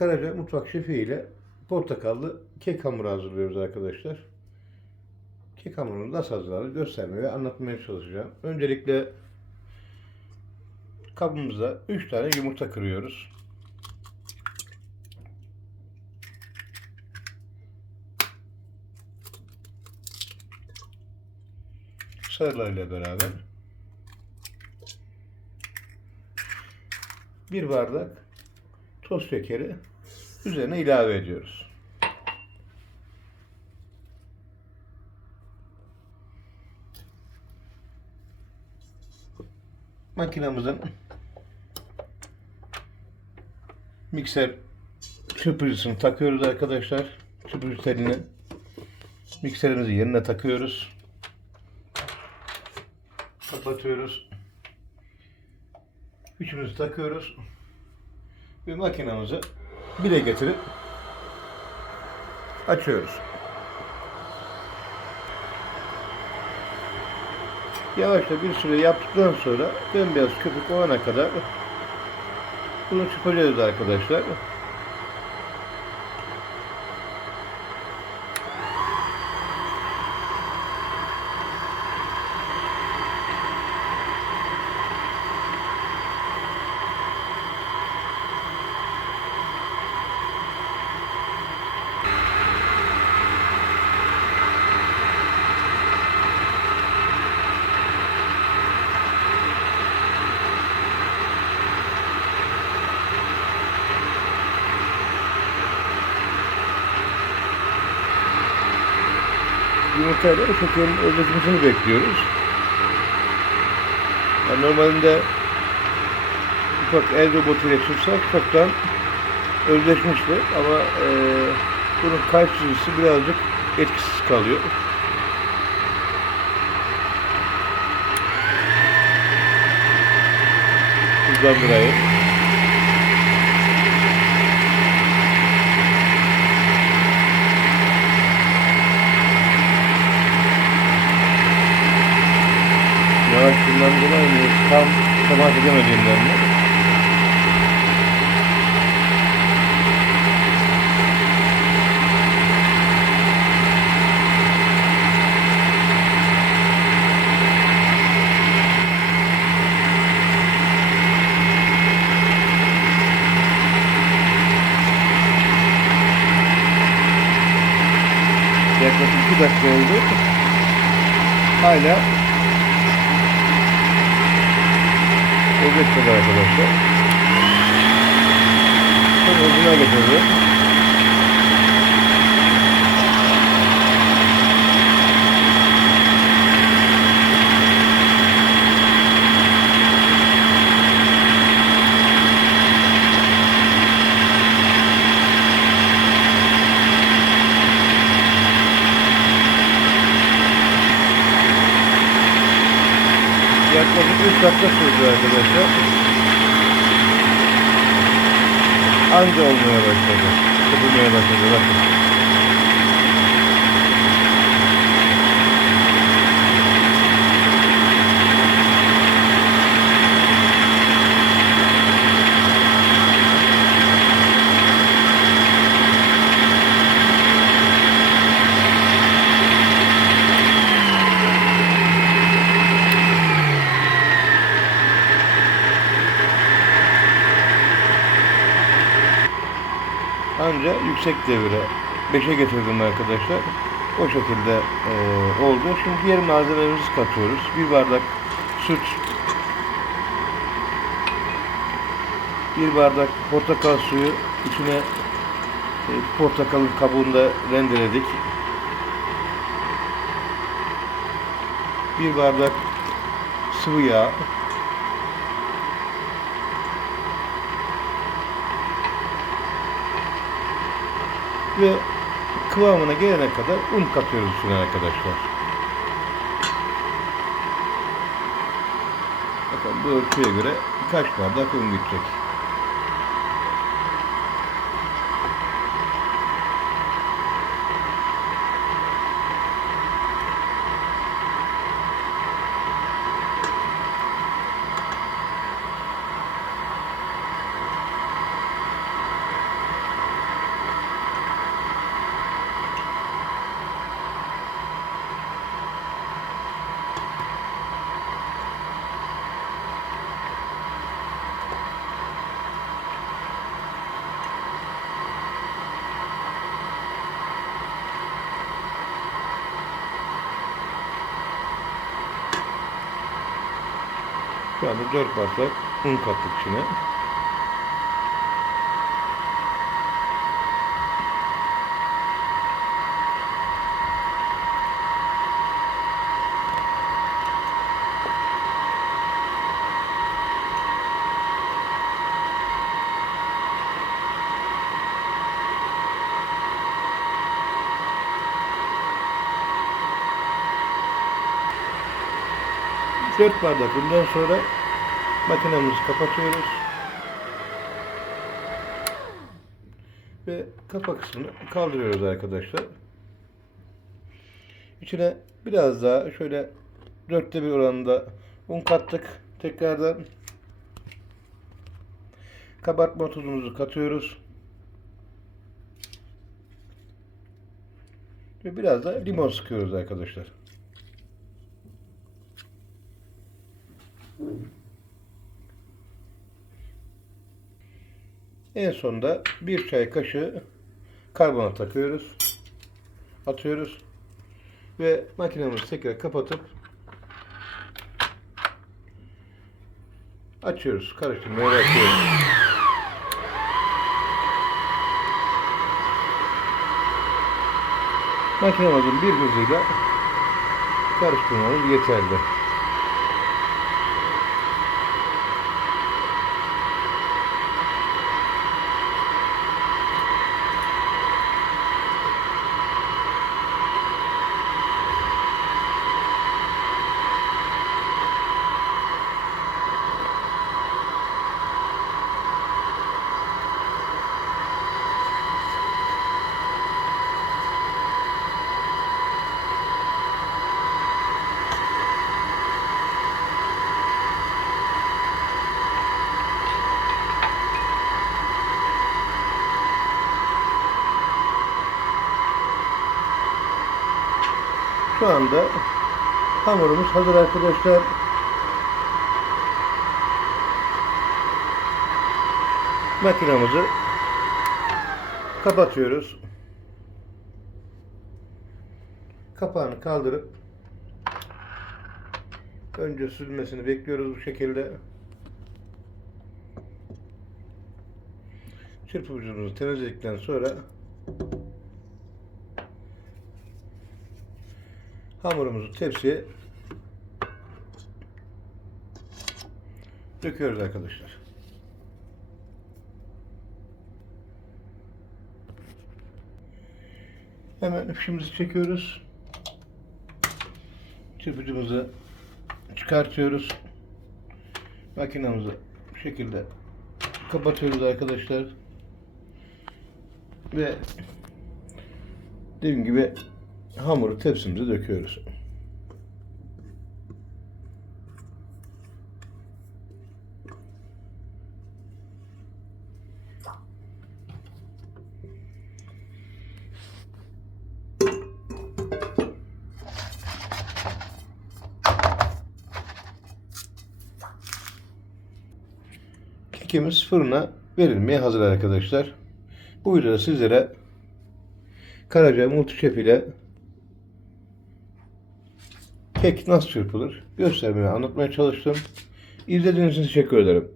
Karaca Mutfak Şefi ile portakallı kek hamuru hazırlıyoruz arkadaşlar. Kek hamurunu nasıl hazırlanır göstermeye ve anlatmaya çalışacağım. Öncelikle kabımıza 3 tane yumurta kırıyoruz. Sarılarıyla beraber bir bardak toz şekeri üzerine ilave ediyoruz. Makinamızın mikser çırpıcısını takıyoruz arkadaşlar. Çırpıcı telini mikserimizi yerine takıyoruz. Kapatıyoruz. Üçümüzü takıyoruz. Ve makinamızı bire getirip açıyoruz. Yavaşça bir süre yaptıktan sonra bembeyaz köpük olana kadar bunu çırpacağız arkadaşlar. Yumurtayla şekerin özleşmesini bekliyoruz. Yani normalde ufak el robotuyla çırpsak çoktan özleşmişti ama e, bunun kalp çizgisi birazcık etkisiz kalıyor. Hızlandırayım. Mı? Tam temas edemediğimden mi? Yaklaşık 2 dakika oldu. Hala Özleşmedi arkadaşlar. Sonra ucuna getirdi. Yaklaşık 3 dakika sürdü arkadaşlar. Anca olmaya başladı. Kıpırmaya başladı bakın. Anca yüksek devire 5'e getirdim arkadaşlar. O şekilde e, oldu. Şimdi diğer malzememizi katıyoruz. Bir bardak süt. Bir bardak portakal suyu. içine e, portakalın kabuğunu da rendeledik. Bir bardak sıvı yağ. Ve kıvamına gelene kadar un katıyoruz üstüne arkadaşlar. Bakın bu ölçüye göre kaç bardak un gidecek. Şu anda 4 bardak un kattık içine. Dört bardak bundan sonra makinemizi kapatıyoruz. Ve kapak kısmını kaldırıyoruz arkadaşlar. İçine biraz daha şöyle dörtte bir oranında un kattık. Tekrardan kabartma tuzumuzu katıyoruz. Ve biraz da limon sıkıyoruz arkadaşlar. En sonunda bir çay kaşığı karbonat takıyoruz. Atıyoruz. Ve makinemizi tekrar kapatıp açıyoruz. Karıştırmaya başlıyoruz. Makinemizin bir hızıyla karıştırmamız yeterli. Şu anda hamurumuz hazır arkadaşlar. Makinamızı kapatıyoruz. Kapağını kaldırıp önce sürmesini bekliyoruz bu şekilde. Çırpıcımızı temizledikten sonra hamurumuzu tepsiye döküyoruz arkadaşlar. Hemen ıpşımızı çekiyoruz. Çırpıcımızı çıkartıyoruz. Makinamızı bu şekilde kapatıyoruz arkadaşlar. Ve dediğim gibi hamuru tepsimize döküyoruz. Kekimiz fırına verilmeye hazır arkadaşlar. Bu videoda sizlere Karaca Multichef ile kek nasıl çırpılır göstermeye, anlatmaya çalıştım. İzlediğiniz için teşekkür ederim.